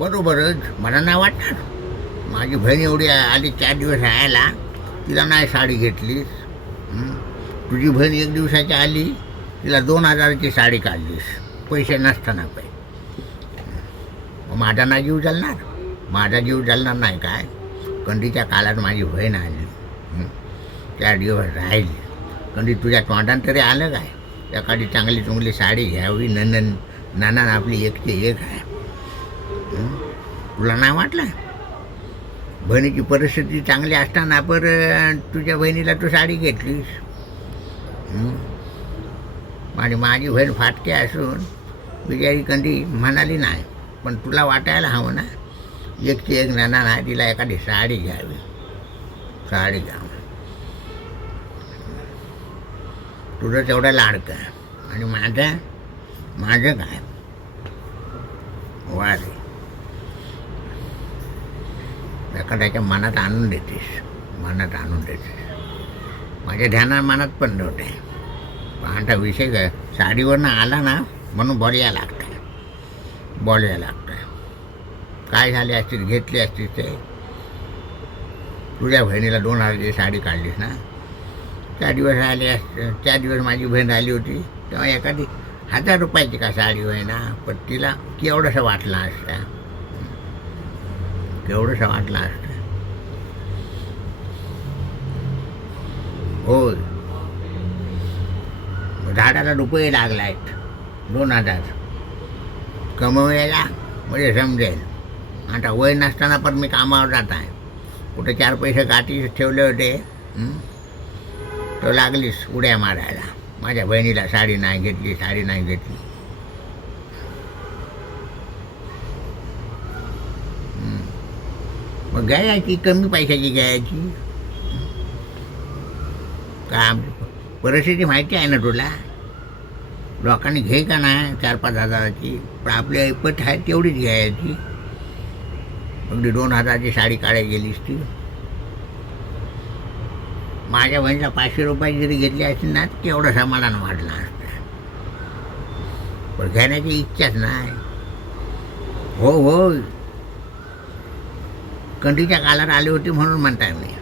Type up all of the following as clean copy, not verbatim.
बरोबरच, मला नाही वाटणार. माझी बहीण एवढी आली 4 दिवस राहायला, तिला नाही साडी घेतलीस. हं? तुझी बहीण 1 दिवसाची आली, तिला 2,000ची साडी काढलीस, पैसे नसताना पाहिजे. माझा ना जीव चालणार, माझा जीव चालणार नाही काय. कंडीच्या काळात माझी बहीण आली, 4 दिवस राहिली. कंडी तुझ्या तोंडात तरी आलं काय एखादी चांगली चुंगली साडी घ्यावी? नाना आपली एकची एक आहे. तुला नाही वाटलं? बहिणीची परिस्थिती चांगली असताना पर तुझ्या बहिणीला तू साडी घेतलीस. आणि माझी बहीण फाटके असून बिचारी कंडी म्हणाली नाही, पण तुला वाटायला हवं ना, एकची एक नाना नाही, तिला एखादी साडी घ्यावी, साडी घ्यावी. तुझं तेवढं लाडकं आहे आणि माझं काय वा रे. एखाद्याच्या मनात आणून देतेस, मनात आणून देतेस. माझ्या ध्यानात मनात पण नव्हते. पाहता विषय काय, साडीवरनं आला ना म्हणून बोलायला लागतं, बोलायला लागतं. काय झाले असतील, घेतली असतील ते. तुझ्या बहिणीला 2,000ची साडी काढलीस ना, 4 दिवस राहिले असते. 4 दिवस माझी बहीण आली होती तेव्हा एखादी 1,000 रुपयाची का साडी होय ना, पण तिला केवढंसं वाटलं असतं, केवढंसं वाटलं असतं. होय, झाडाला रुपये लागला आहेत 2,000 कमवायला, म्हणजे समजेल. आता वय नसताना पण मी कामावर जात आहे. कुठे 4 पैसे गाठी ठेवले होते, तो लागलीस उड्या मारायला. माझ्या बहिणीला साडी नाही घेतली, साडी नाही घेतली. मग घ्यायची, कमी पैशाची घ्यायची. का परिस्थिती माहिती आहे ना तुला. लोकांनी घे का नाही 4-5 हजाराची, पण आपली ऐपत आहे तेवढीच घ्यायची. अगदी 2,000ची साडी काढायला गेलीस ती. माझ्या बहिणीला 500 रुपयाची जरी घेतली असतील ना, तेवढं समाधान वाटलं असतं. पण घेण्याची इच्छाच नाही. हो हो, कंडीच्या काळात आली होती म्हणून म्हणताय मी.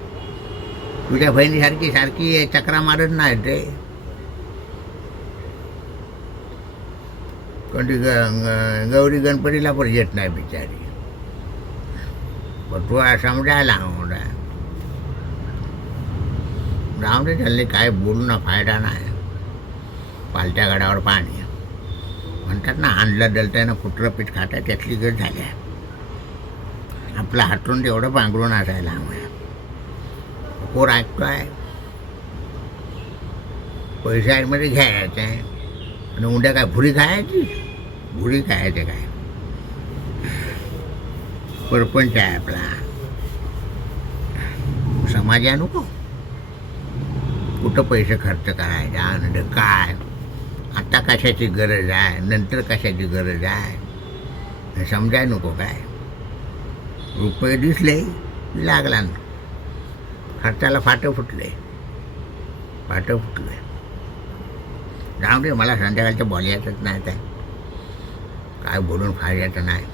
तुझ्या बहिणीसारखी सारखी चक्रा मारत नाही ते. कंडी गौरी गणपतीला पण येत नाही बिचारी. पण तू समजायला हवं. राहून दे, चालले काय बोलू ना, फायदा नाही. पालत्या गडावर पाणी म्हणतात ना, आणलं दलत्यानं कुत्रं पीठ खाताय, त्यातली गत झाली आहे. आपलं हातून तेवढं पांघरून असायला हवं. कोर ऐकतोय, पैशामध्ये घ्यायचं आहे आणि उद्या काय भुरी खायची, भुरी खायचं काय. परपंच आहे आपला, समाज आहे नको. कुठं पैसे खर्च करायचा आणि काय, आता कशाची गरज आहे, नंतर कशाची गरज आहे, हे समजाय नको काय. रुपये दिसले लागला ना, खर्चाला फाटं फुटले. जाऊ दे, मला संध्याकाळचं बोलायचंच नाही. काय बोलून फायद्याचं नाही.